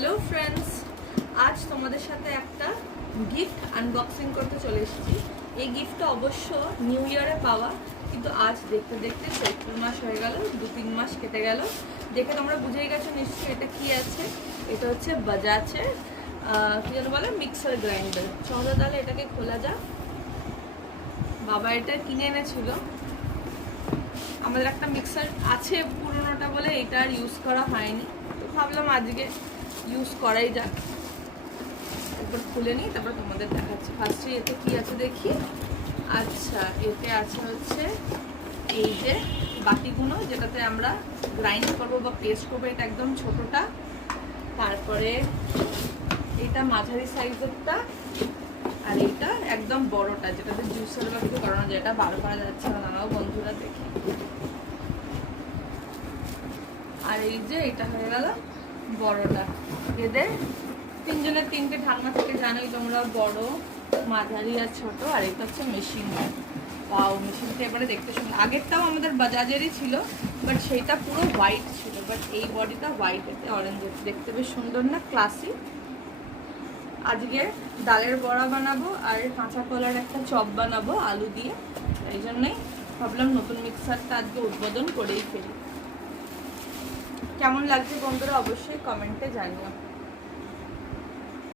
Hello friends, আজ তোমাদের সাথে একটা গিফট আনবক্সিং করতে চলে এসেছি। এই গিফটটা অবশ্য নিউ ইয়ারে পাওয়া, কিন্তু আজ দেখতে দেখতে চৈত্র মাস হয়ে গেল, 2-3 মাস কেটে গেল। দেখে তোমরা বুঝেই গেছো নিশ্চয়ই এটা কি আছে। এটা হচ্ছে বাজাজের কি যেন বলে মিক্সার গ্রাইন্ডার। চলো তাহলে এটাকে খোলা যাক। বাবা এটা কিনে এনেছিল। আমাদের একটা মিক্সার আছে পুরোনোটা বলে এটা আর ইউজ করা হয়নি, তো ভাবলাম আজকে ইউজ করাই যাক। একবার খুলে নিই, তারপর তোমাদের দেখাচ্ছি। ফার্স্টে এতে কি আছে দেখি। আচ্ছা, এতে আছে হচ্ছে এই যে বাটিগুলো, যেটাতে আমরা গ্রাইন্ড করবো বা পেস্ট করবো, এটা একদম ছোটটা। তারপরে এটা মাঝারি সাইজেরটা, আর এইটা একদম বড়টা, যেটাতে জুসার বা কিছু করানো যায়। এটা বার করা যাচ্ছে না, দাঁড়াও বন্ধুরা দেখি। আর এই যে এটা হয়ে গেল বড়টা। এদের তিনজনের তিনটে ঢাকনা থেকে, জানোই তোমরা, বড়, মাঝারি আর ছোট। আর এটা হচ্ছে মেশিন। পাও মেশিনটা এবারে দেখতে সুন্দর। আগেরটাও আমাদের বাজাজেরই ছিল, বাট সেইটা পুরো হোয়াইট ছিল, বাট এই বডিটা হোয়াইট, এতে অরেঞ্জ। দেখতে বেশ সুন্দর না, ক্লাসি। আজকে ডালের বড়া বানাবো আর কাঁচা কলার একটা চপ বানাবো আলু দিয়ে, এই জন্যই ভাবলাম নতুন মিক্সারটা আজকে উদ্বোধন করেই ফেলি। কেমন লাগছে বন্ধুরা অবশ্যই কমেন্টে জানিও।